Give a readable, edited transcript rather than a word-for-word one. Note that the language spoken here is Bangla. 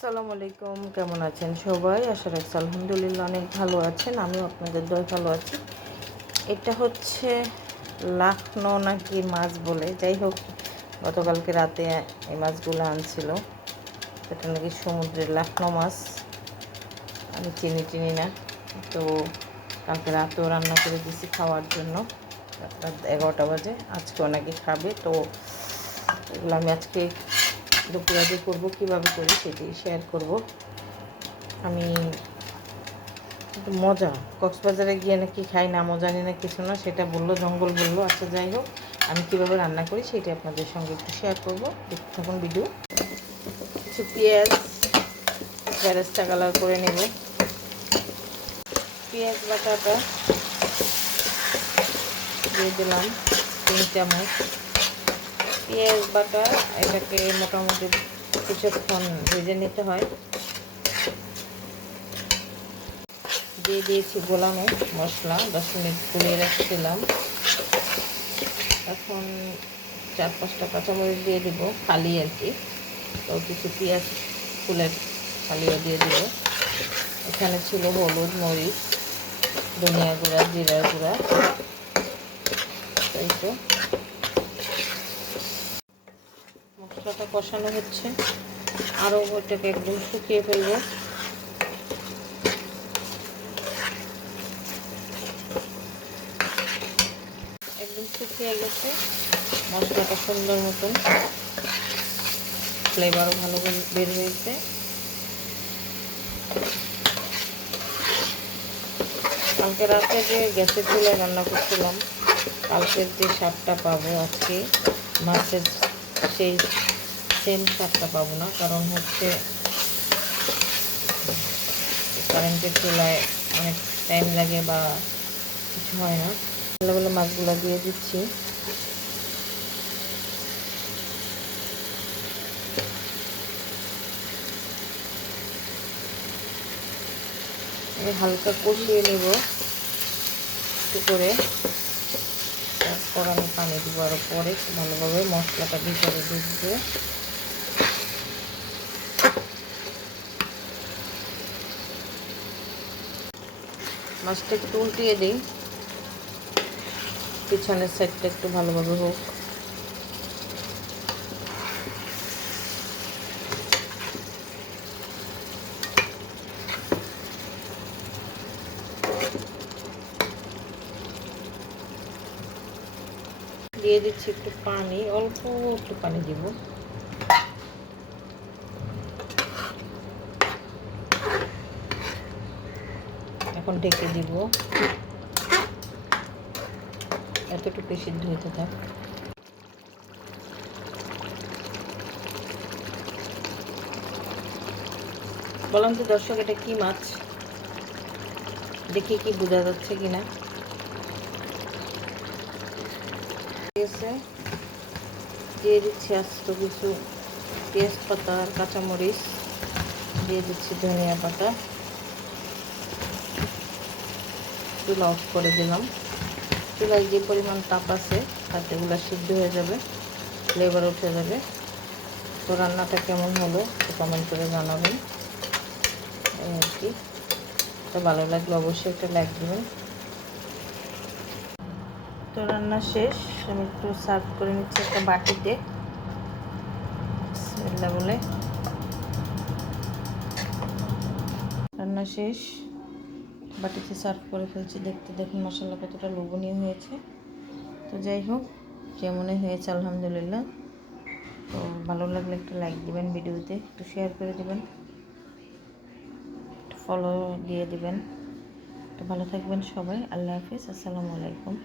আসসালামু আলাইকুম, কেমন আছেন সবাই? আশা রাখছি আলহামদুলিল্লাহ অনেক ভালো আছেন। আমিও আপনাদের দয় ভালো আছি। এটা হচ্ছে লাখনো নাকি মাছ বলে, যাই হোক গতকালকে রাতে এই মাছগুলো আনছিল। এটা নাকি সমুদ্রের লাখনো মাছ, আমি চিনি না। তো কালকে রাতেও রান্না করে দিছি খাওয়ার জন্য, রাত 11টা বাজে। আজকেও নাকি খাবে, তো এগুলো আমি আজকে দুপুরে করবো, কীভাবে করি সেটাই শেয়ার করব। আমি কিন্তু মজা, কক্সবাজারে গিয়ে নাকি খাই না, জানি না কিছু না, সেটা বললো, জঙ্গল বললো। আচ্ছা যাই হোক, আমি কীভাবে রান্না করি সেটা আপনাদের সঙ্গে একটু শেয়ার করব। দেখতে থাকুন ভিডিও। কিছু পেঁয়াজ বেরেস্তা কালার করে নেব। পেঁয়াজ বাটাটা দিয়ে দিলাম 3 চামচ। পেঁয়াজ বাটা এটাকে মোটামুটি কিছুক্ষণ ভেজে নিতে হয়। দিয়ে দিয়েছি গোলানো মশলা, 10 মিনিট গুলিয়ে রাখছিলাম। এখন 4-5টা কাঁচামরিচ দিয়ে দিব, ফালি আর কি। তো কিছু পেঁয়াজ ফুলের ফালিও দিয়ে দিব। এখানে ছিল হলুদ, মরিচ, ধনিয়া গুঁড়া, জিরার গুঁড়া। তাই তো মশলাটা কষানো হচ্ছে, আরও ওইটাকে একদম শুকিয়ে ফেলবো। একদম শুকিয়ে গেছে মশলাটা, সুন্দর মতন ফ্লেভারও ভালো বের হয়েছে। কালকে রাতে যে গ্যাসের চুলায় রান্না করছিলাম, কালকের যে স্বাদটা পাবো আজকে মাছের সেই সেম স্বাদটা পাবো না। কারণ হচ্ছে কারেন্টের চুলায় অনেক টাইম লাগে বা কিছু হয় না। ভালো ভালো মাছগুলো দিয়ে দিচ্ছি। হালকা কষিয়ে নেব একটু করে, তারপর আমি পানি দিব আরও পরে, ভালোভাবে মশলাটা ভিতরে ঢুকবে। মাছটা একটু উল্টিয়ে দিই, পিছনের সাইডটা একটু ভালোভাবে হোক। দিয়ে দিচ্ছি একটু পানি, অল্প একটু পানি দিব। এখন ঢেকে দিব, এতটুকু সিদ্ধ হতে থাক। বললাম তো দর্শক, এটা কি মাছ দেখি কি বোঝা যাচ্ছে কিনা। দিয়ে দিচ্ছি আস্ত কিছু তেজপাতা আর কাঁচামরিচ, দিয়ে দিচ্ছি ধনিয়া পাতা। চুলা অফ করে দিলাম। চুলায় যে পরিমাণ তাপ আছে তাতে এগুলো সিদ্ধ হয়ে যাবে, ফ্লেভার উঠে যাবে। তো রান্নাটা কেমন হলো কমেন্ট করে জানাবেন, এই আর কি। তো ভালো লাগলে অবশ্যই একটা লাইক দেবেন। তো রান্না শেষ, আমি একটু সার্ভ করে নিচ্ছি একটা বাটিতে। বিসমিল্লাহ বলে রান্না শেষ, বাটিতে সার্ভ করে ফেলছি। দেখতে দেখুন মশলা কতটা লোভনীয় হয়েছে। তো যাই হোক, কেমনই হয়েছে আলহামদুলিল্লাহ। তো ভালো লাগলে একটু লাইক দিবেন, ভিডিওতে একটু শেয়ার করে দেবেন, একটু ফলো দিয়ে দিবেন। তো ভালো থাকবেন সবাই। আল্লাহ হাফিজ, আসসালামু আলাইকুম।